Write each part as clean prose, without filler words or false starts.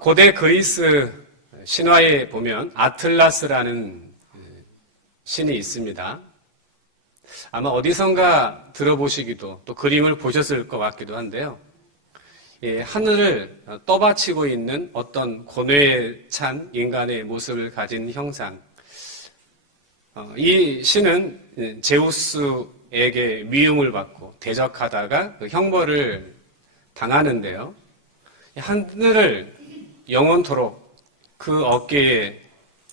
고대 그리스 신화에 보면 아틀라스라는 신이 있습니다. 아마 어디선가 들어보시기도 또 그림을 보셨을 것 같기도 한데요. 하늘을 떠받치고 있는 어떤 고뇌에 찬 인간의 모습을 가진 형상. 이 신은 제우스에게 미움을 받고 대적하다가 그 형벌을 당하는데요. 하늘을 영원토록 그 어깨에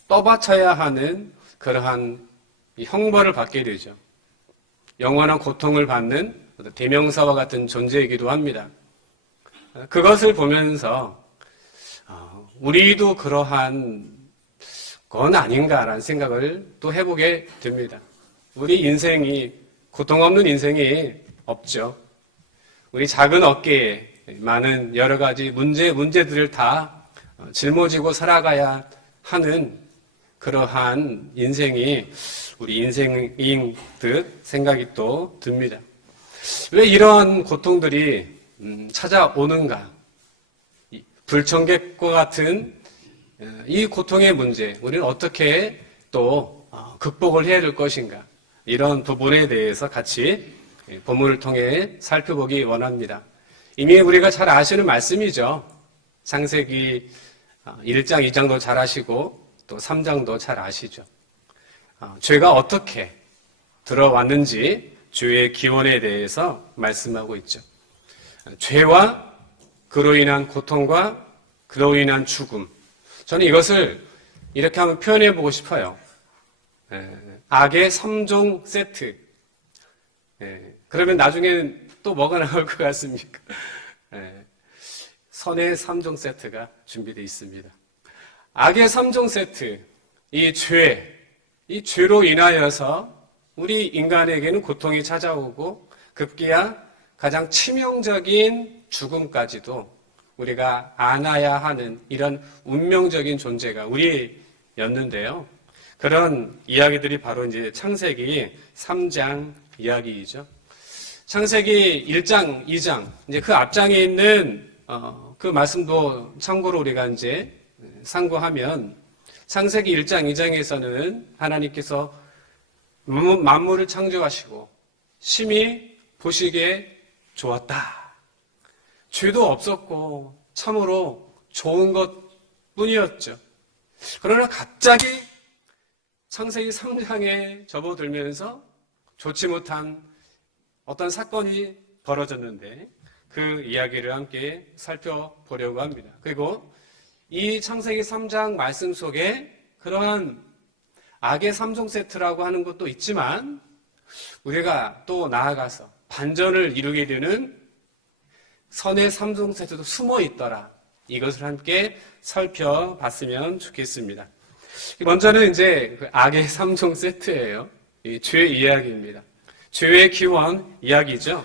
떠받쳐야 하는 그러한 형벌을 받게 되죠. 영원한 고통을 받는 대명사와 같은 존재이기도 합니다. 그것을 보면서 우리도 그러한 건 아닌가라는 생각을 또 해보게 됩니다. 우리 인생이 고통 없는 인생이 없죠. 우리 작은 어깨에 많은 여러 가지 문제들을 다 짊어지고 살아가야 하는 그러한 인생이 우리 인생인 듯 생각이 또 듭니다. 왜 이러한 고통들이 찾아오는가? 불청객과 같은 이 고통의 문제, 우리는 어떻게 또 극복을 해야 될 것인가? 이런 부분에 대해서 같이 본문을 통해 살펴보기 원합니다. 이미 우리가 잘 아시는 말씀이죠. 창세기 1장, 2장도 잘 아시고 또 3장도 잘 아시죠. 죄가 어떻게 들어왔는지 죄의 기원에 대해서 말씀하고 있죠. 죄와 그로 인한 고통과 그로 인한 죽음. 저는 이것을 이렇게 한번 표현해 보고 싶어요. 악의 3종 세트. 그러면 나중에는 또 뭐가 나올 것 같습니까? 선의 3종 세트가 준비되어 있습니다. 악의 3종 세트. 이 죄로 인하여서 우리 인간에게는 고통이 찾아오고 급기야 가장 치명적인 죽음까지도 우리가 안아야 하는 이런 운명적인 존재가 우리였는데요. 그런 이야기들이 바로 이제 창세기 3장 이야기이죠. 창세기 1장, 2장, 이제 그 앞장에 있는 그 말씀도 참고로 우리가 이제 상고하면 창세기 1장, 2장에서는 하나님께서 만물을 창조하시고 심히 보시기에 좋았다. 죄도 없었고 참으로 좋은 것뿐이었죠. 그러나 갑자기 창세기 3장에 접어들면서 좋지 못한 어떤 사건이 벌어졌는데 그 이야기를 함께 살펴보려고 합니다. 그리고 이 창세기 3장 말씀 속에 그러한 악의 3종 세트라고 하는 것도 있지만 우리가 또 나아가서 반전을 이루게 되는 선의 3종 세트도 숨어 있더라. 이것을 함께 살펴봤으면 좋겠습니다. 먼저는 이제 그 악의 3종 세트예요. 이 죄 이야기입니다. 죄의 기원 이야기죠.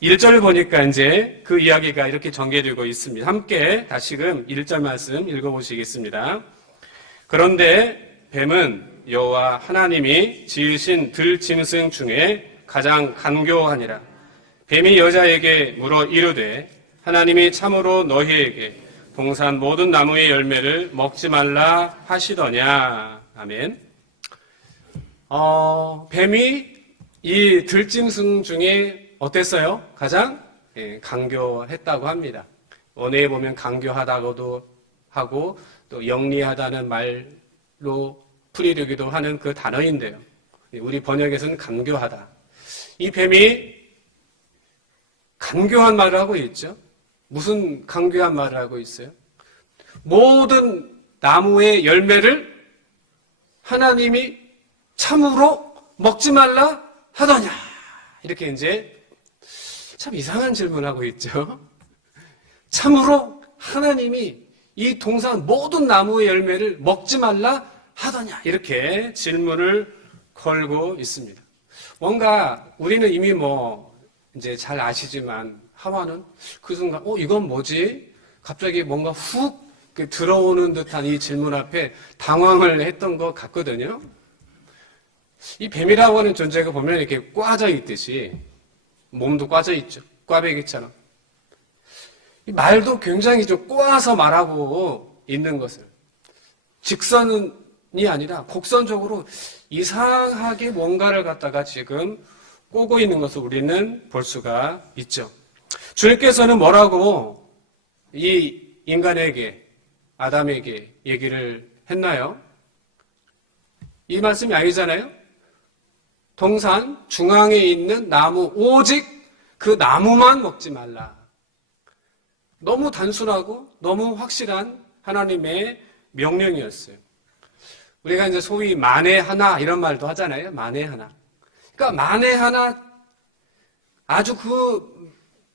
1절을 보니까 이제 그 이야기가 이렇게 전개되고 있습니다. 함께 다시금 1절 말씀 읽어보시겠습니다. 그런데 뱀은 여호와 하나님이 지으신 들짐승 중에 가장 간교하니라. 뱀이 여자에게 물어 이르되 하나님이 참으로 너희에게 동산 모든 나무의 열매를 먹지 말라 하시더냐. 아멘. 뱀이 이 들짐승 중에 어땠어요? 가장 간교했다고 합니다. 원어에 보면 간교하다고도 하고 또 영리하다는 말로 풀이되기도 하는 그 단어인데요. 우리 번역에서는 간교하다. 이 뱀이 간교한 말을 하고 있죠. 무슨 간교한 말을 하고 있어요? 모든 나무의 열매를 하나님이 참으로 먹지 말라 하더냐. 이렇게 이제 참 이상한 질문을 하고 있죠. 참으로 하나님이 이 동산 모든 나무의 열매를 먹지 말라 하더냐. 이렇게 질문을 걸고 있습니다. 뭔가 우리는 이미 이제 잘 아시지만 하와는 그 순간 이건 뭐지? 갑자기 뭔가 훅 들어오는 듯한 이 질문 앞에 당황을 했던 것 같거든요. 이 뱀이라고 하는 존재가 보면 이렇게 꽈져 있듯이 몸도 꽈져 있죠. 꽈배기처럼. 이 말도 굉장히 좀 꼬아서 말하고 있는 것을 직선이 아니라 곡선적으로 이상하게 뭔가를 갖다가 지금 꼬고 있는 것을 우리는 볼 수가 있죠. 주님께서는 뭐라고 이 인간에게, 아담에게 얘기를 했나요? 이 말씀이 아니잖아요? 동산 중앙에 있는 나무, 오직 그 나무만 먹지 말라. 너무 단순하고 너무 확실한 하나님의 명령이었어요. 우리가 이제 소위 만에 하나 이런 말도 하잖아요. 만에 하나. 그러니까 만에 하나, 아주 그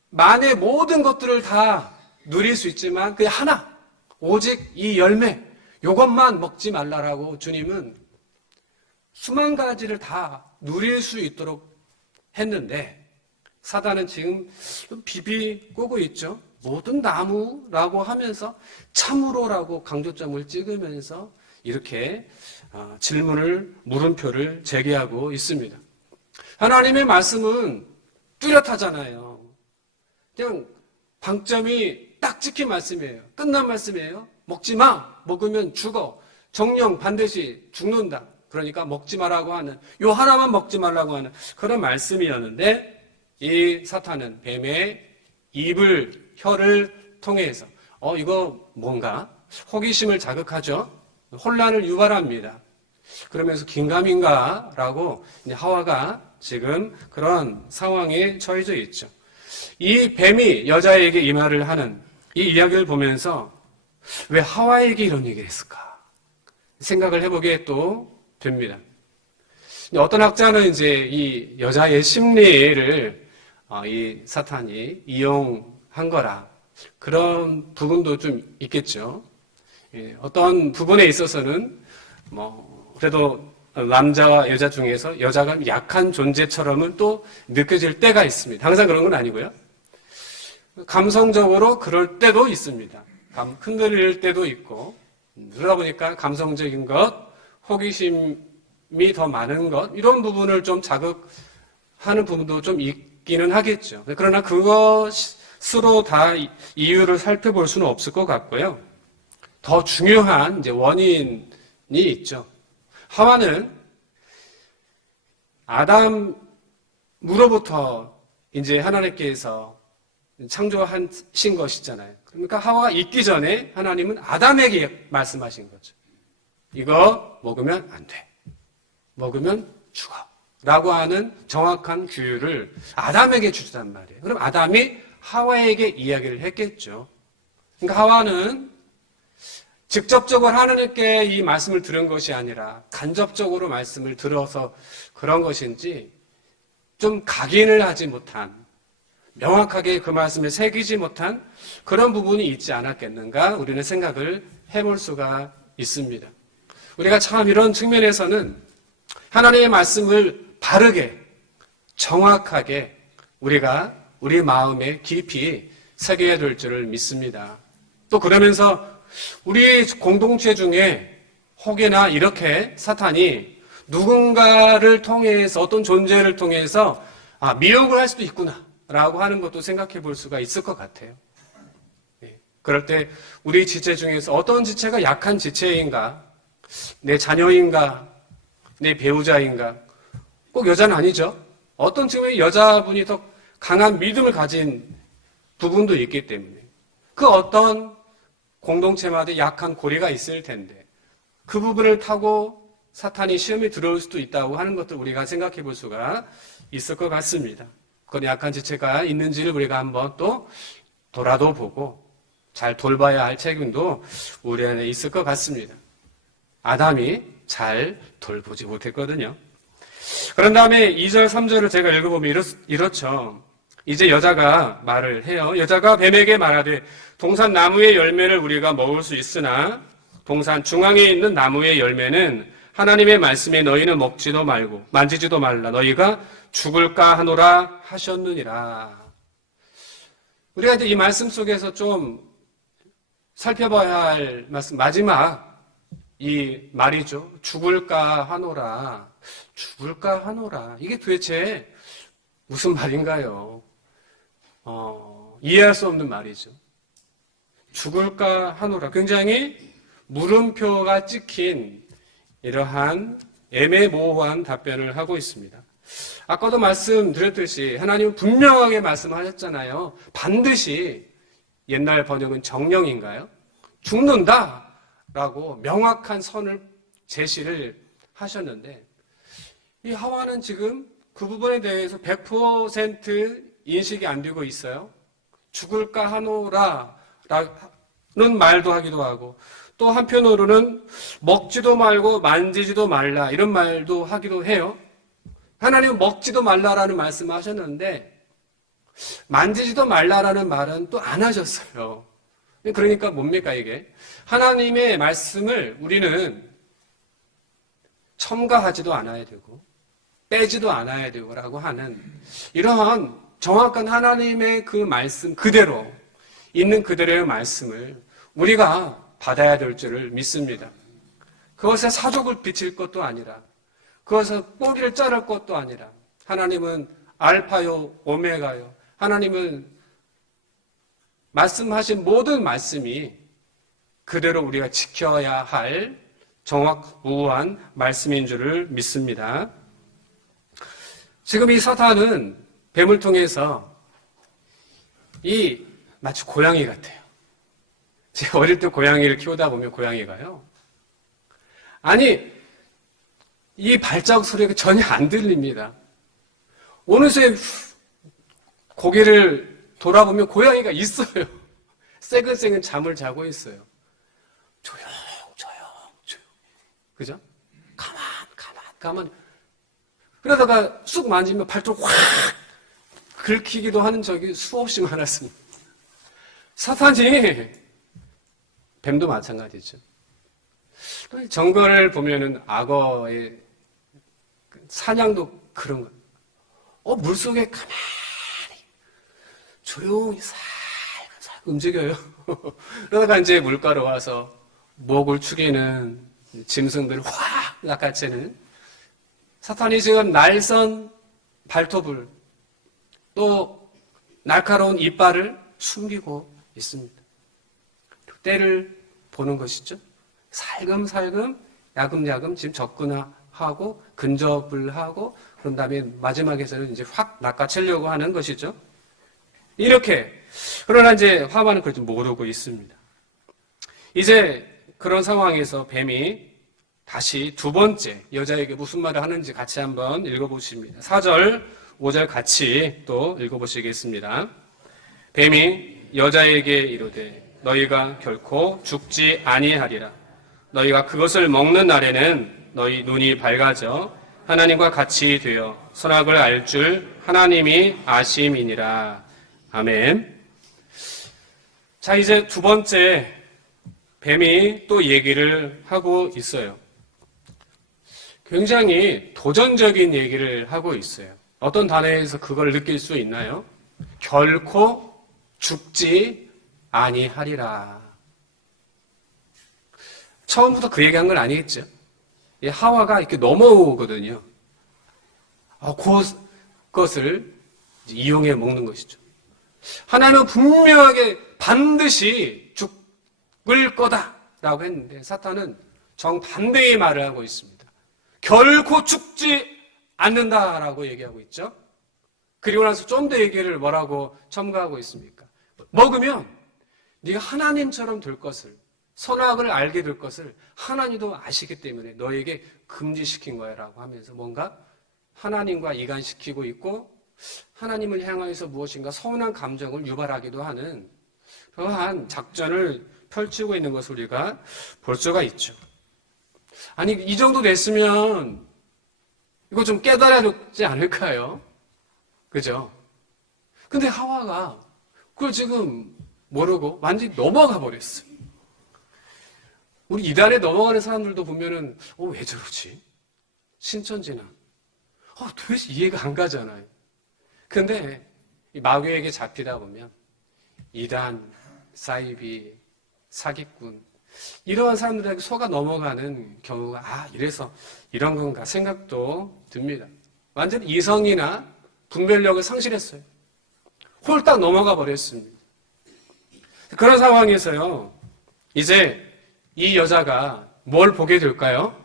만의 모든 것들을 다 누릴 수 있지만 그 하나, 오직 이 열매, 이것만 먹지 말라라고 주님은 수만 가지를 다 누릴 수 있도록 했는데 사단은 지금 좀 비비꼬고 있죠. 모든 나무라고 하면서 참으로라고 강조점을 찍으면서 이렇게 질문을, 물음표를 제기하고 있습니다. 하나님의 말씀은 뚜렷하잖아요. 그냥 방점이 딱 찍힌 말씀이에요. 끝난 말씀이에요. 먹지 마. 먹으면 죽어. 정령 반드시 죽는다. 그러니까 먹지 말라고 하는, 요 하나만 먹지 말라고 하는 그런 말씀이었는데 이 사탄은 뱀의 입을, 혀를 통해서 이거 뭔가 호기심을 자극하죠. 혼란을 유발합니다. 그러면서 긴가민가라고 하와가 지금 그런 상황에 처해져 있죠. 이 뱀이 여자에게 이 말을 하는 이 이야기를 보면서 왜 하와에게 이런 얘기를 했을까 생각을 해보게 또 됩니다. 어떤 학자는 이제 이 여자의 심리를 이 사탄이 이용한 거라 그런 부분도 좀 있겠죠. 어떤 부분에 있어서는 그래도 남자와 여자 중에서 여자가 약한 존재처럼은 또 느껴질 때가 있습니다. 항상 그런 건 아니고요. 감성적으로 그럴 때도 있습니다. 흔들릴 때도 있고 그러다 보니까 감성적인 것, 호기심이 더 많은 것 이런 부분을 좀 자극하는 부분도 좀 있기는 하겠죠. 그러나 그것으로 다 이유를 살펴볼 수는 없을 것 같고요. 더 중요한 이제 원인이 있죠. 하와는 아담으로부터 이제 하나님께서 창조하신 것이잖아요. 그러니까 하와가 있기 전에 하나님은 아담에게 말씀하신 거죠. 이거 먹으면 안 돼. 먹으면 죽어. 라고 하는 정확한 규율을 아담에게 주셨단 말이에요. 그럼 아담이 하와에게 이야기를 했겠죠. 그러니까 하와는 직접적으로 하나님께 이 말씀을 들은 것이 아니라 간접적으로 말씀을 들어서 그런 것인지 좀 각인을 하지 못한, 명확하게 그 말씀을 새기지 못한 그런 부분이 있지 않았겠는가 우리는 생각을 해볼 수가 있습니다. 우리가 참 이런 측면에서는 하나님의 말씀을 바르게 정확하게 우리가 우리 마음에 깊이 새겨야 될 줄을 믿습니다. 또 그러면서 우리 공동체 중에 혹여나 이렇게 사탄이 누군가를 통해서 어떤 존재를 통해서 미혹을 할 수도 있구나 라고 하는 것도 생각해 볼 수가 있을 것 같아요. 그럴 때 우리 지체 중에서 어떤 지체가 약한 지체인가, 내 자녀인가, 내 배우자인가, 꼭 여자는 아니죠. 어떤 측면에 여자분이 더 강한 믿음을 가진 부분도 있기 때문에 그 어떤 공동체마다 약한 고리가 있을 텐데 그 부분을 타고 사탄이 시험에 들어올 수도 있다고 하는 것들 우리가 생각해 볼 수가 있을 것 같습니다. 그런 약한 지체가 있는지를 우리가 한번 또 돌아도 보고 잘 돌봐야 할 책임도 우리 안에 있을 것 같습니다. 아담이 잘 돌보지 못했거든요. 그런 다음에 2절, 3절을 제가 읽어보면 이렇죠. 이제 여자가 말을 해요. 여자가 뱀에게 말하되 동산 나무의 열매를 우리가 먹을 수 있으나 동산 중앙에 있는 나무의 열매는 하나님의 말씀에 너희는 먹지도 말고 만지지도 말라. 너희가 죽을까 하노라 하셨느니라. 우리가 이제 이 말씀 속에서 좀 살펴봐야 할 말씀, 마지막 이 말이죠. 죽을까 하노라. 죽을까 하노라. 이게 도대체 무슨 말인가요? 이해할 수 없는 말이죠. 죽을까 하노라. 굉장히 물음표가 찍힌 이러한 애매모호한 답변을 하고 있습니다. 아까도 말씀드렸듯이 하나님은 분명하게 말씀하셨잖아요. 반드시, 옛날 번역은 정령인가요? 죽는다라고 명확한 선을 제시를 하셨는데, 이 하와는 지금 그 부분에 대해서 100% 인식이 안 되고 있어요. 죽을까 하노라라는 말도 하기도 하고, 또 한편으로는 먹지도 말고 만지지도 말라 이런 말도 하기도 해요. 하나님은 먹지도 말라라는 말씀을 하셨는데 만지지도 말라라는 말은 또 안 하셨어요. 그러니까 뭡니까 이게? 하나님의 말씀을 우리는 첨가하지도 않아야 되고 빼지도 않아야 되고라고 하는 이러한 정확한 하나님의 그 말씀 그대로 있는 그대로의 말씀을 우리가 받아야 될 줄을 믿습니다. 그것에 사족을 비칠 것도 아니라 그것에 꼬리를 자를 것도 아니라 하나님은 알파요 오메가요. 하나님은 말씀하신 모든 말씀이 그대로 우리가 지켜야 할 정확무한 말씀인 줄을 믿습니다. 지금 이 사탄은 뱀을 통해서 마치 고양이 같아요. 제가 어릴 때 고양이를 키우다 보면 고양이가요. 아니, 이 발자국 소리가 전혀 안 들립니다. 어느새 고개를 돌아보면 고양이가 있어요. 새근새근 잠을 자고 있어요. 조용. 그죠? 가만. 그러다가 쑥 만지면 발톱 확 긁히기도 하는 적이 수없이 많았습니다. 사탄이 뱀도 마찬가지죠. 정글을 보면은 악어의 사냥도 그런 거. 물속에 가만히 조용히 살살 움직여요. 그러다가 이제 물가로 와서 목을 축이는 짐승들을 확 낚아채는 사탄이 지금 날선 발톱을 또 날카로운 이빨을 숨기고 있습니다. 때를 보는 것이죠. 살금살금 야금야금 지금 접근하고 근접을 하고 그런 다음에 마지막에서는 이제 확 낚아채려고 하는 것이죠. 이렇게 그러나 이제 하와는 그걸 좀 모르고 있습니다. 이제 그런 상황에서 뱀이 다시 두 번째 여자에게 무슨 말을 하는지 같이 한번 읽어보십니다. 4절, 5절 같이 또 읽어보시겠습니다. 뱀이 여자에게 이르되 너희가 결코 죽지 아니하리라. 너희가 그것을 먹는 날에는 너희 눈이 밝아져 하나님과 같이 되어 선악을 알 줄 하나님이 아심이니라. 아멘. 자, 이제 두 번째 뱀이 또 얘기를 하고 있어요. 굉장히 도전적인 얘기를 하고 있어요. 어떤 단어에서 그걸 느낄 수 있나요? 결코 죽지 아니하리라. 처음부터 그 얘기한 건 아니겠죠? 이 하와가 이렇게 넘어오거든요. 그것을 이용해 먹는 것이죠. 하나님은 분명하게 반드시 죽을 거다라고 했는데 사탄은 정반대의 말을 하고 있습니다. 결코 죽지 않는다라고 얘기하고 있죠. 그리고 나서 좀 더 얘기를 뭐라고 첨가하고 있습니까? 먹으면 네가 하나님처럼 될 것을, 선악을 알게 될 것을 하나님도 아시기 때문에 너에게 금지시킨 거야 라고 하면서 뭔가 하나님과 이간시키고 있고 하나님을 향해서 무엇인가 서운한 감정을 유발하기도 하는 그러한 작전을 펼치고 있는 것을 우리가 볼 수가 있죠. 아니, 이 정도 됐으면 이거 좀 깨달아야 되지 않을까요? 그죠? 근데 하와가 그걸 지금 모르고 완전히 넘어가 버렸어요. 우리 이단에 넘어가는 사람들도 보면은, 왜 저러지? 신천지나. 도대체 이해가 안 가잖아요. 근데 이 마귀에게 잡히다 보면 이단, 사이비, 사기꾼 이러한 사람들에게 속아 넘어가는 경우가 이래서 이런 건가 생각도 듭니다. 완전히 이성이나 분별력을 상실했어요. 홀딱 넘어가 버렸습니다. 그런 상황에서요, 이제 이 여자가 뭘 보게 될까요?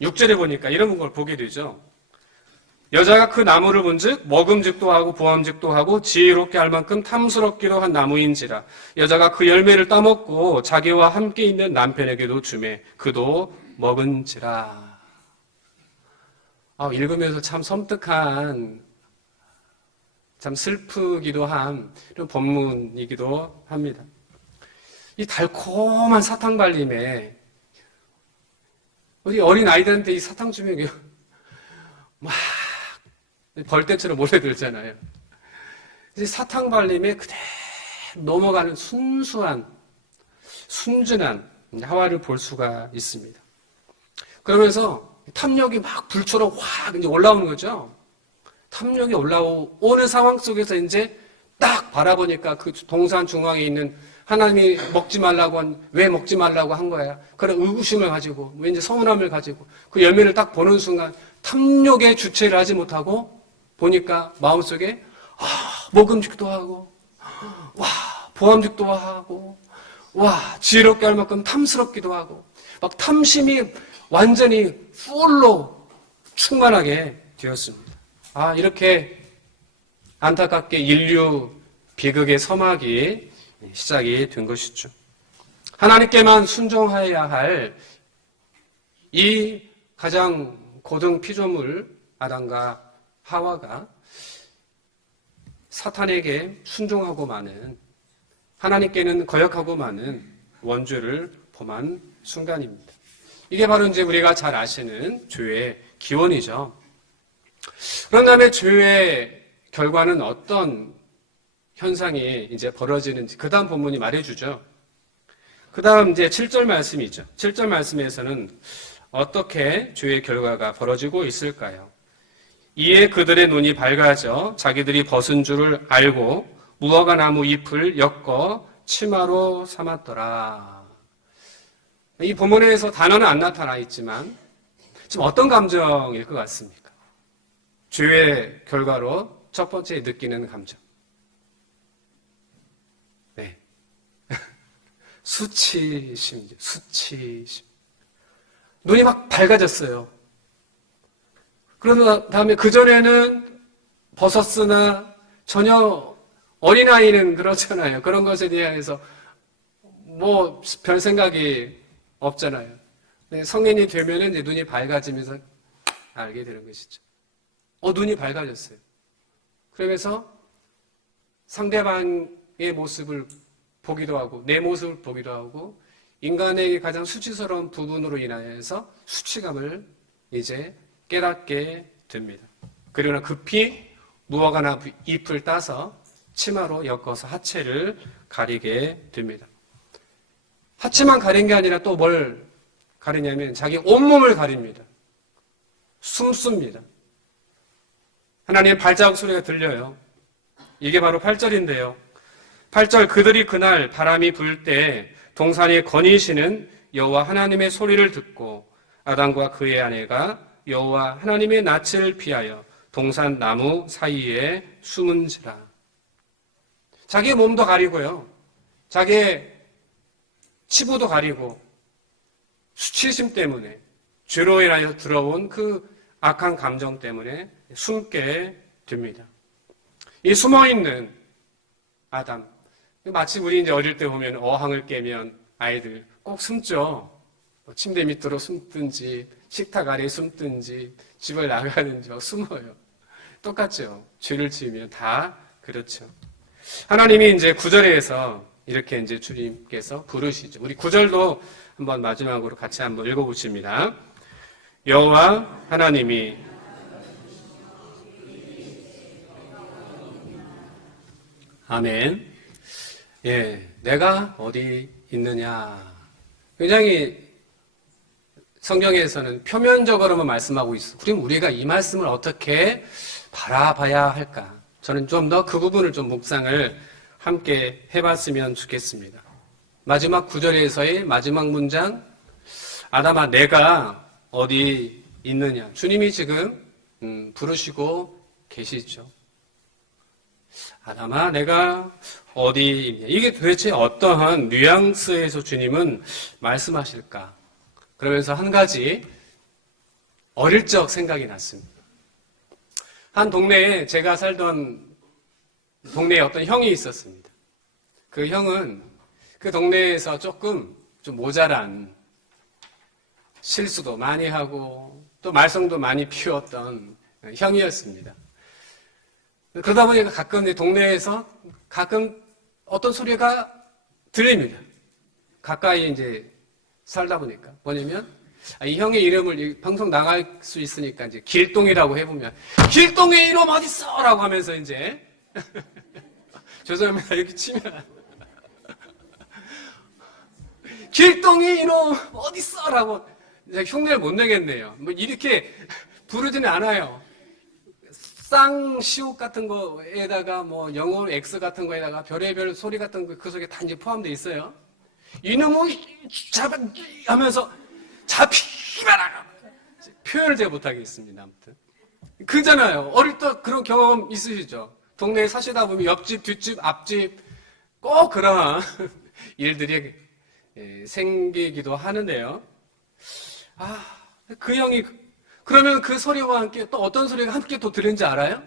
6절에 보니까 이런 걸 보게 되죠. 여자가 그 나무를 본즉 먹음직도 하고 보암직도 하고 지혜롭게 할 만큼 탐스럽기도 한 나무인지라. 여자가 그 열매를 따먹고 자기와 함께 있는 남편에게도 주매 그도 먹은지라. 읽으면서 참 섬뜩한, 참 슬프기도 한 이런 본문이기도 합니다. 이 달콤한 사탕 발림에 우리 어린 아이들한테 이 사탕 주면 막 벌떼처럼 몰려들잖아요. 이제 사탕 발림에 그대로 넘어가는 순수한, 순진한 하와를 볼 수가 있습니다. 그러면서 탐욕이 막 불처럼 확 이제 올라오는 거죠. 탐욕이 올라오는 상황 속에서 이제 딱 바라보니까 그 동산 중앙에 있는 하나님이 왜 먹지 말라고 한 거야. 그런 의구심을 가지고, 왠지 서운함을 가지고, 그 열매를 딱 보는 순간 탐욕의 주체를 하지 못하고, 보니까 마음속에, 먹음직도 하고, 보암직도 하고, 지혜롭게 할 만큼 탐스럽기도 하고, 막 탐심이 완전히 풀로 충만하게 되었습니다. 이렇게 안타깝게 인류 비극의 서막이 시작이 된 것이죠. 하나님께만 순종해야 할 이 가장 고등 피조물 아담과 하와가 사탄에게 순종하고 마는, 하나님께는 거역하고 마는 원죄를 범한 순간입니다. 이게 바로 이제 우리가 잘 아시는 죄의 기원이죠. 그런 다음에 죄의 결과는 어떤 현상이 이제 벌어지는지 그 다음 본문이 말해주죠. 그 다음 이제 7절 말씀이죠. 7절 말씀에서는 어떻게 죄의 결과가 벌어지고 있을까요? 이에 그들의 눈이 밝아져 자기들이 벗은 줄을 알고 무화과 나무 잎을 엮어 치마로 삼았더라. 이 본문에서 단어는 안 나타나 있지만 지금 어떤 감정일 것 같습니까? 죄의 결과로 첫 번째 느끼는 감정. 네. 수치심이죠. 수치심. 눈이 막 밝아졌어요. 그런 다음에 그전에는 벗었으나 전혀 어린아이는 그렇잖아요. 그런 것에 대해서 뭐 별 생각이 없잖아요. 성인이 되면은 이제 눈이 밝아지면서 알게 되는 것이죠. 눈이 밝아졌어요. 그러면서 상대방의 모습을 보기도 하고 내 모습을 보기도 하고 인간에게 가장 수치스러운 부분으로 인하여서 수치감을 이제 깨닫게 됩니다. 그러나 급히 무화과 나무 잎을 따서 치마로 엮어서 하체를 가리게 됩니다. 하체만 가린 게 아니라 또 뭘 가리냐면 자기 온몸을 가립니다. 숨습니다. 하나님의 발자국 소리가 들려요. 이게 바로 8절인데요. 8절 그들이 그날 바람이 불 때 동산에 거니시는 여호와 하나님의 소리를 듣고 아담과 그의 아내가 여호와 하나님의 낯을 피하여 동산 나무 사이에 숨은지라. 자기의 몸도 가리고요. 자기의 치부도 가리고 수치심 때문에 죄로 인하여 들어온 그 악한 감정 때문에 숨게 됩니다. 이 숨어있는 아담. 마치 우리 이제 어릴 때 보면 어항을 깨면 아이들 꼭 숨죠. 침대 밑으로 숨든지 식탁 아래에 숨든지 집을 나가든지 숨어요. 똑같죠. 죄를 지으면 다 그렇죠. 하나님이 이제 9절에서 이렇게 이제 주님께서 부르시죠. 우리 9절도 한번 마지막으로 같이 한번 읽어보십니다. 여호와 하나님이 아멘. 내가 어디 있느냐. 굉장히 성경에서는 표면적으로만 말씀하고 있어. 그럼 우리가 이 말씀을 어떻게 바라봐야 할까? 저는 좀 더 그 부분을 좀 묵상을 함께 해봤으면 좋겠습니다. 마지막 9절에서의 마지막 문장, 아담아 내가 어디 있느냐. 주님이 지금 부르시고 계시죠. 아담아, 내가 어디 있냐. 이게 도대체 어떠한 뉘앙스에서 주님은 말씀하실까? 그러면서 한 가지 어릴 적 생각이 났습니다. 한 동네에 제가 살던 동네에 어떤 형이 있었습니다. 그 형은 그 동네에서 조금 좀 모자란 실수도 많이 하고 또 말썽도 많이 피웠던 형이었습니다. 그러다 보니까 가끔 동네에서 가끔 어떤 소리가 들립니다. 가까이 이제 살다 보니까 뭐냐면 이 형의 이름을 방송 나갈 수 있으니까 이제 길동이라고 해보면 길동의 이놈 어딨어? 라고 하면서 이제 죄송합니다. 이렇게 치면 길동이 이놈 어딨어? 라고 흉내를 못 내겠네요. 뭐 이렇게 부르지는 않아요. 시옷 같은 거에다가 뭐 영어 X 같은 거에다가 별의별 소리 같은 거 그 속에 다 이제 포함되어 있어요. 이놈의 하면서 잡히마라 표현을 제가 못하겠습니다. 아무튼 그잖아요. 어릴 때 그런 경험 있으시죠? 동네에 사시다 보면 옆집, 뒷집, 앞집 꼭 그러한 일들이 생기기도 하는데요. 그 형이 그러면 그 소리와 함께 또 어떤 소리가 함께 또 들리는지 알아요?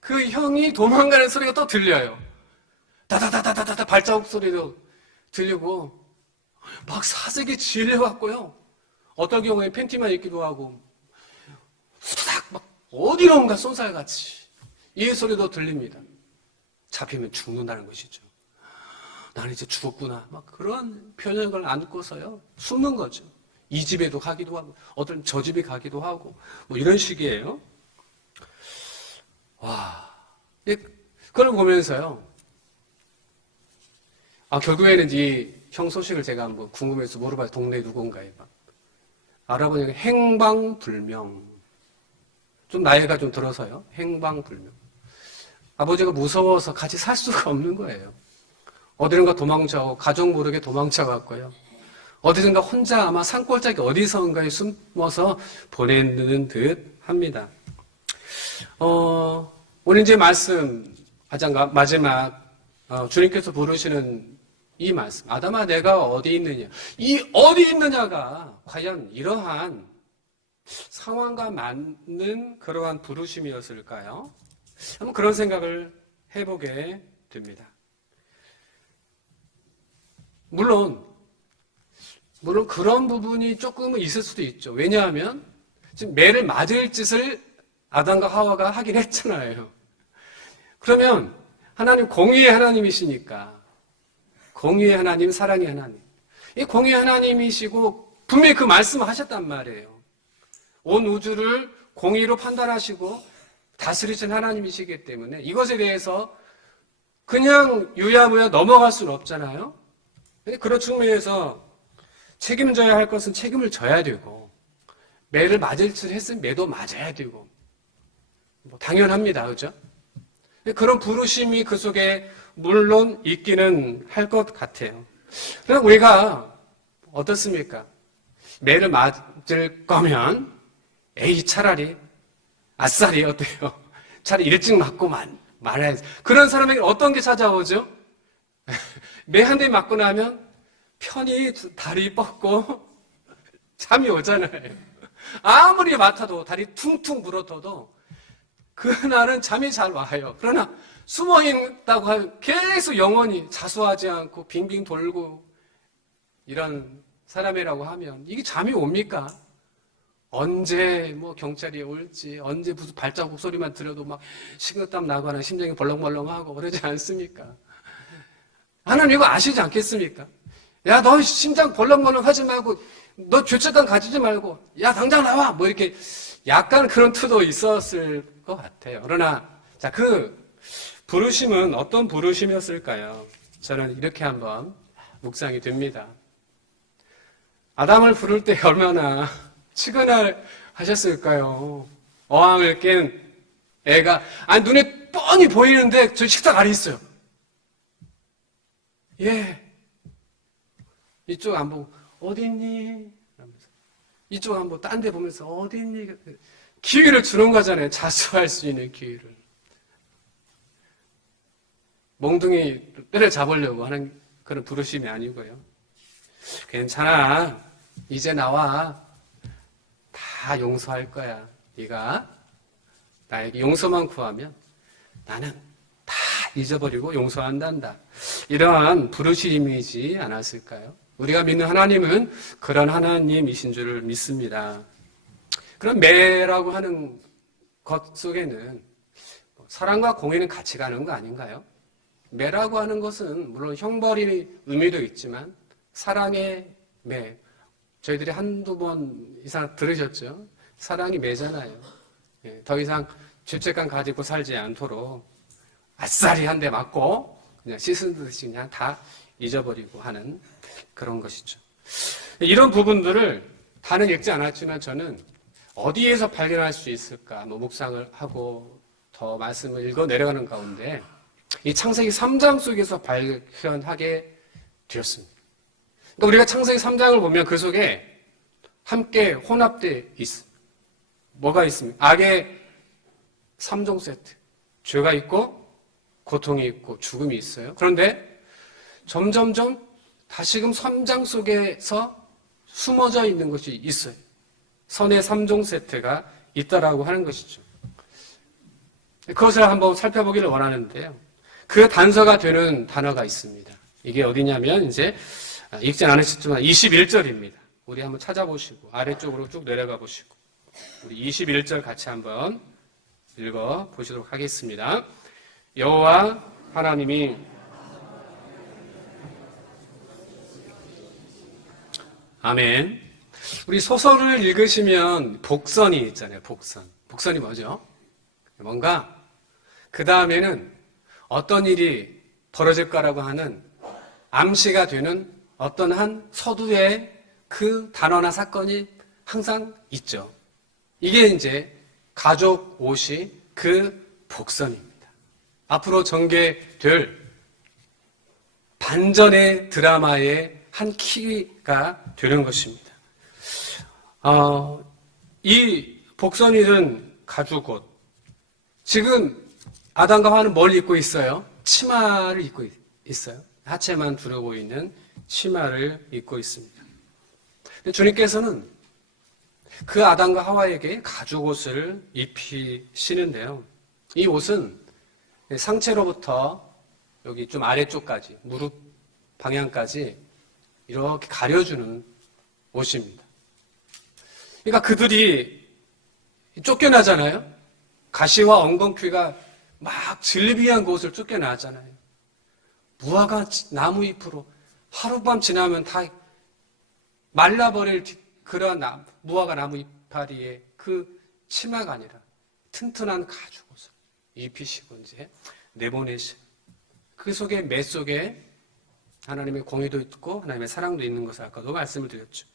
그 형이 도망가는 소리가 또 들려요. 다다다다다다 발자국 소리도 들리고 막 사색이 질려갖고요. 어떤 경우에 팬티만 입기도 하고 후다닥 막 어디론가 쏜살같이 이 소리도 들립니다. 잡히면 죽는다는 것이죠. 나는 이제 죽었구나. 막 그런 표정을 안고서요. 숨는 거죠. 이 집에도 가기도 하고 어떤 저 집에 가기도 하고 뭐 이런 식이에요. 와, 그걸 보면서요. 결국에는 이 형 소식을 제가 한번 궁금해서 물어봐서 동네 누군가에 알아보니까 행방불명. 좀 나이가 좀 들어서요. 행방불명. 아버지가 무서워서 같이 살 수가 없는 거예요. 어디론가 도망쳐고 가족 모르게 도망쳐갔고요. 어디선가 혼자 아마 산골짜기 어디선가에 숨어서 보내는 듯 합니다. 오늘 이제 말씀, 마지막, 주님께서 부르시는 이 말씀. 아담아, 내가 어디 있느냐. 이 어디 있느냐가 과연 이러한 상황과 맞는 그러한 부르심이었을까요? 한번 그런 생각을 해보게 됩니다. 물론 그런 부분이 조금은 있을 수도 있죠. 왜냐하면 지금 매를 맞을 짓을 아담과 하와가 하긴 했잖아요. 그러면 하나님 공의의 하나님이시니까 공의의 하나님, 사랑의 하나님. 이 공의의 하나님이시고 분명히 그 말씀을 하셨단 말이에요. 온 우주를 공의로 판단하시고 다스리신 하나님이시기 때문에 이것에 대해서 그냥 유야무야 넘어갈 수는 없잖아요. 그런 측면에서 책임져야 할 것은 책임을 져야 되고 매를 맞을 짓을 했으면 매도 맞아야 되고 뭐 당연합니다. 그죠? 그런 부르심이 그 속에 물론 있기는 할 것 같아요. 그럼 우리가 어떻습니까? 매를 맞을 거면 차라리 아싸리 어때요? 차라리 일찍 맞고 말아야지. 그런 사람에게 어떤 게 찾아오죠? 매 한 대 맞고 나면 편히 다리 뻗고 잠이 오잖아요. 아무리 맡아도 다리 퉁퉁 부러져도 그날은 잠이 잘 와요. 그러나 숨어있다고 하면 계속 영원히 자수하지 않고 빙빙 돌고 이런 사람이라고 하면 이게 잠이 옵니까? 언제 뭐 경찰이 올지 언제 무슨 발자국 소리만 들어도 막 식은땀 나거나 심장이 벌렁벌렁하고 그러지 않습니까? 하나님 이거 아시지 않겠습니까? 야, 너 심장 벌렁벌렁 하지 말고 너 죄책감 가지지 말고 야, 당장 나와! 뭐 이렇게 약간 그런 투도 있었을 것 같아요. 그러나 자, 그 부르심은 어떤 부르심이었을까요? 저는 이렇게 한번 묵상이 됩니다. 아담을 부를 때 얼마나 치근할 하셨을까요? 어항을 깬 애가 눈에 뻔히 보이는데 저 식탁 아래 있어요. 예. 이쪽 안 보고 어디 있니? 이쪽 안 보고 딴 데 보면서 어디 있니? 기회를 주는 거잖아요. 자수할 수 있는 기회를. 몽둥이 때를 잡으려고 하는 그런 부르심이 아니고요. 괜찮아. 이제 나와. 다 용서할 거야. 네가 나에게 용서만 구하면 나는 다 잊어버리고 용서한단다. 이러한 부르심이지 않았을까요? 우리가 믿는 하나님은 그런 하나님이신 줄을 믿습니다. 그럼 매라고 하는 것 속에는 사랑과 공의는 같이 가는 거 아닌가요? 매라고 하는 것은 물론 형벌의 의미도 있지만 사랑의 매, 저희들이 한두 번 이상 들으셨죠? 사랑이 매잖아요. 더 이상 죄책감 가지고 살지 않도록 아싸리 한 대 맞고 그냥 씻은 듯이 그냥 다 잊어버리고 하는 그런 것이죠. 이런 부분들을 다는 읽지 않았지만 저는 어디에서 발견할 수 있을까? 묵상을 하고 더 말씀을 읽어 내려가는 가운데 이 창세기 3장 속에서 발견하게 되었습니다. 그러니까 우리가 창세기 3장을 보면 그 속에 함께 혼합되어 있습니다. 뭐가 있습니까? 악의 3종 세트. 죄가 있고 고통이 있고 죽음이 있어요. 그런데 점점점 다시금 3장 속에서 숨어져 있는 것이 있어요. 선의 3종 세트가 있다라고 하는 것이죠. 그것을 한번 살펴보기를 원하는데요. 그 단서가 되는 단어가 있습니다. 이게 어디냐면 이제 읽지 않으셨지만 21절입니다. 우리 한번 찾아보시고 아래쪽으로 쭉 내려가 보시고 우리 21절 같이 한번 읽어 보시도록 하겠습니다. 여호와 하나님이 아멘. 우리 소설을 읽으시면 복선이 있잖아요. 복선이 뭐죠? 뭔가 그 다음에는 어떤 일이 벌어질까라고 하는 암시가 되는 어떤 한 서두의 그 단어나 사건이 항상 있죠. 이게 이제 가족 옷이 그 복선입니다. 앞으로 전개될 반전의 드라마의 한 키가 되는 것입니다. 이 복선이든 가죽 옷. 지금 아담과 하와는 뭘 입고 있어요? 치마를 입고 있어요. 하체만 두려 보이는 치마를 입고 있습니다. 근데 주님께서는 그 아담과 하와에게 가죽 옷을 입히시는데요. 이 옷은 상체로부터 여기 좀 아래쪽까지, 무릎 방향까지 이렇게 가려주는 옷입니다. 그러니까 그들이 쫓겨나잖아요. 가시와 엉겅퀴가 막 질비한 곳을 쫓겨나잖아요. 무화과 나무 잎으로 하룻밤 지나면 다 말라버릴 그런 무화과 나무 이파리의 그 치마가 아니라 튼튼한 가죽 옷을 입히시고 이제 내보내신 그 속에 매 속에 하나님의 공의도 있고 하나님의 사랑도 있는 것을 아까도 말씀을 드렸죠.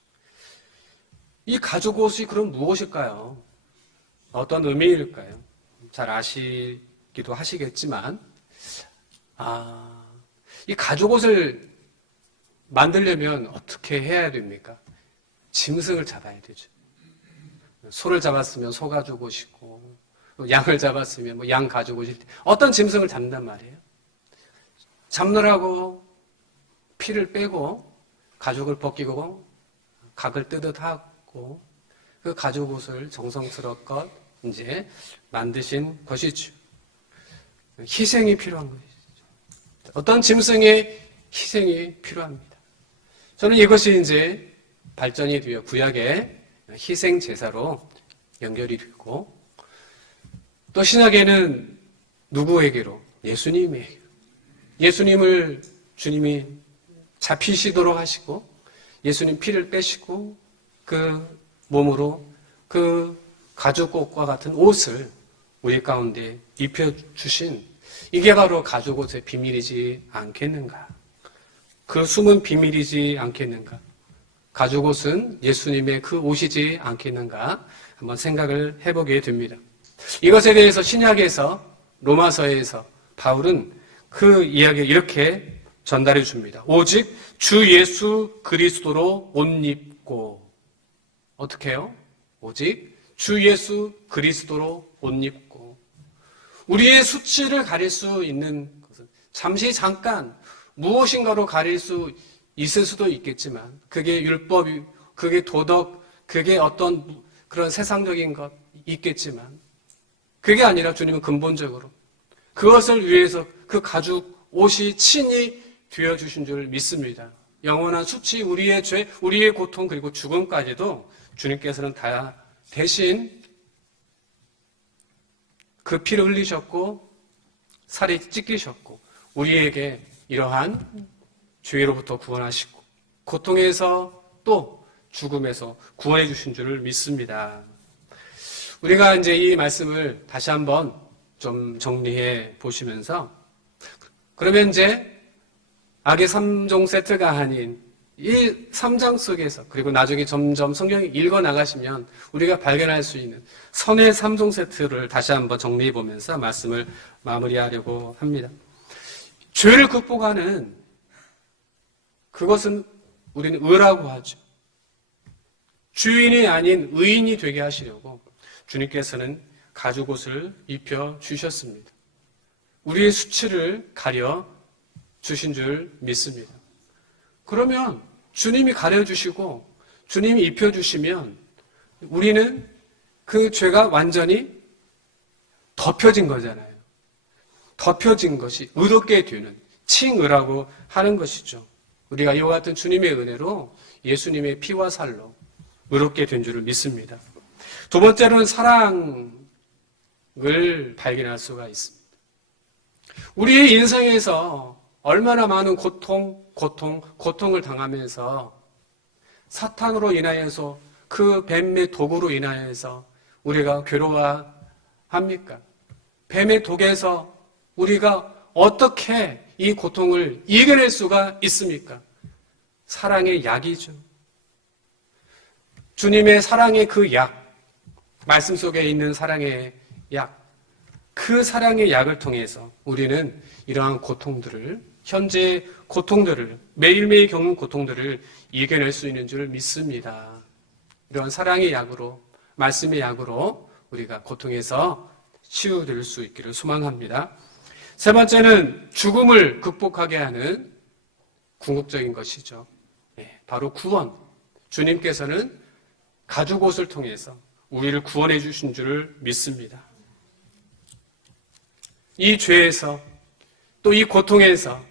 이 가죽 옷이 그럼 무엇일까요? 어떤 의미일까요? 잘 아시기도 하시겠지만 이 가죽 옷을 만들려면 어떻게 해야 됩니까? 짐승을 잡아야 되죠. 소를 잡았으면 소 가죽 옷이고 양을 잡았으면 뭐 양 가죽 옷일 때 어떤 짐승을 잡는단 말이에요. 잡느라고 피를 빼고 가죽을 벗기고 각을 뜨듯 하고 그 가죽 옷을 정성스럽게 이제 만드신 것이죠. 희생이 필요한 것이죠. 어떤 짐승의 희생이 필요합니다. 저는 이것이 이제 발전이 되어 구약의 희생 제사로 연결이 되고 또 신약에는 누구에게로? 예수님에게로. 예수님을 주님이 잡히시도록 하시고 예수님 피를 빼시고 그 몸으로 그 가죽옷과 같은 옷을 우리 가운데 입혀주신 이게 바로 가죽옷의 비밀이지 않겠는가? 그 숨은 비밀이지 않겠는가? 가죽옷은 예수님의 그 옷이지 않겠는가? 한번 생각을 해보게 됩니다. 이것에 대해서 신약에서 로마서에서 바울은 그 이야기를 이렇게 전달해 줍니다. 오직 주 예수 그리스도로 옷 입고 어떻게 해요? 오직 주 예수 그리스도로 옷 입고 우리의 수치를 가릴 수 있는 것은 잠시 잠깐 무엇인가로 가릴 수 있을 수도 있겠지만 그게 율법, 그게 도덕, 그게 어떤 그런 세상적인 것 있겠지만 그게 아니라 주님은 근본적으로 그것을 위해서 그 가죽 옷이 친히 되어주신 줄 믿습니다. 영원한 수치, 우리의 죄, 우리의 고통 그리고 죽음까지도 주님께서는 다 대신 그 피를 흘리셨고 살이 찢기셨고 우리에게 이러한 죄로부터 구원하시고 고통에서 또 죽음에서 구원해 주신 줄을 믿습니다. 우리가 이제 이 말씀을 다시 한번 좀 정리해 보시면서 그러면 이제 악의 3종 세트가 아닌 이 3장 속에서 그리고 나중에 점점 성경을 읽어 나가시면 우리가 발견할 수 있는 선의 3종 세트를 다시 한번 정리해 보면서 말씀을 마무리하려고 합니다. 죄를 극복하는 그것은 우리는 의라고 하죠. 주인이 아닌 의인이 되게 하시려고 주님께서는 가죽옷을 입혀 주셨습니다. 우리의 수치를 가려 주신 줄 믿습니다. 그러면 주님이 가려주시고 주님이 입혀주시면 우리는 그 죄가 완전히 덮여진 거잖아요. 덮여진 것이 의롭게 되는 칭의라고 하는 것이죠. 우리가 이와 같은 주님의 은혜로 예수님의 피와 살로 의롭게 된 줄을 믿습니다. 두 번째로는 사랑을 발견할 수가 있습니다. 우리의 인생에서 얼마나 많은 고통을 당하면서 사탄으로 인하여서 그 뱀의 독으로 인하여서 우리가 괴로워합니까? 뱀의 독에서 우리가 어떻게 이 고통을 이겨낼 수가 있습니까? 사랑의 약이죠. 주님의 사랑의 그 약, 말씀 속에 있는 사랑의 약, 그 사랑의 약을 통해서 우리는 이러한 고통들을, 현재의 고통들을, 매일매일 겪는 고통들을 이겨낼 수 있는 줄 믿습니다. 이러한 사랑의 약으로, 말씀의 약으로 우리가 고통에서 치유될 수 있기를 소망합니다. 세 번째는 죽음을 극복하게 하는 궁극적인 것이죠. 바로 구원. 주님께서는 가죽옷을 통해서 우리를 구원해 주신 줄을 믿습니다. 이 죄에서 또 이 고통에서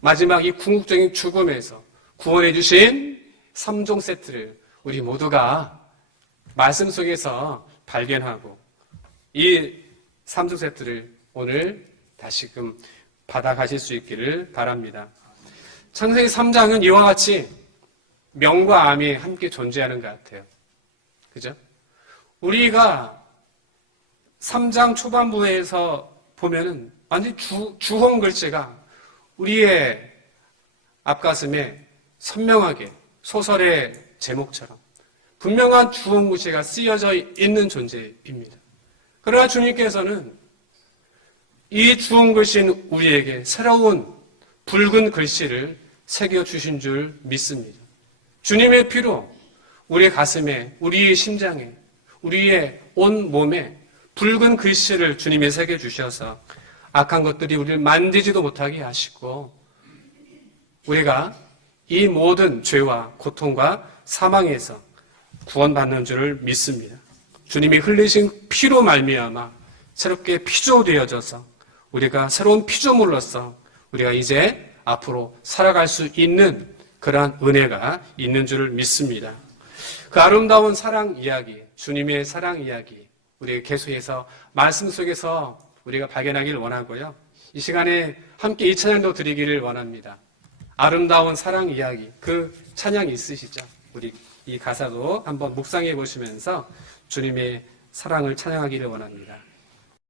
마지막 이 궁극적인 죽음에서 구원해 주신 3종 세트를 우리 모두가 말씀 속에서 발견하고 이 3종 세트를 오늘 다시금 받아가실 수 있기를 바랍니다. 창세기 3장은 이와 같이 명과 암이 함께 존재하는 것 같아요. 그죠? 우리가 3장 초반부에서 보면은 완전히 주홍 글씨가 우리의 앞가슴에 선명하게 소설의 제목처럼 분명한 주홍 글씨가 쓰여져 있는 존재입니다. 그러나 주님께서는 이 주홍 글씨는 우리에게 새로운 붉은 글씨를 새겨주신 줄 믿습니다. 주님의 피로 우리의 가슴에, 우리의 심장에, 우리의 온 몸에 붉은 글씨를 주님이 새겨주셔서 악한 것들이 우리를 만지지도 못하게 하시고 우리가 이 모든 죄와 고통과 사망에서 구원받는 줄을 믿습니다. 주님이 흘리신 피로 말미암아 새롭게 피조되어져서 우리가 새로운 피조물로서 우리가 이제 앞으로 살아갈 수 있는 그러한 은혜가 있는 줄을 믿습니다. 그 아름다운 사랑 이야기, 주님의 사랑 이야기 우리가 계속해서 말씀 속에서 우리가 발견하기를 원하고요. 이 시간에 함께 이 찬양도 드리기를 원합니다. 아름다운 사랑 이야기, 그 찬양 있으시죠? 우리 이 가사도 한번 묵상해 보시면서 주님의 사랑을 찬양하기를 원합니다.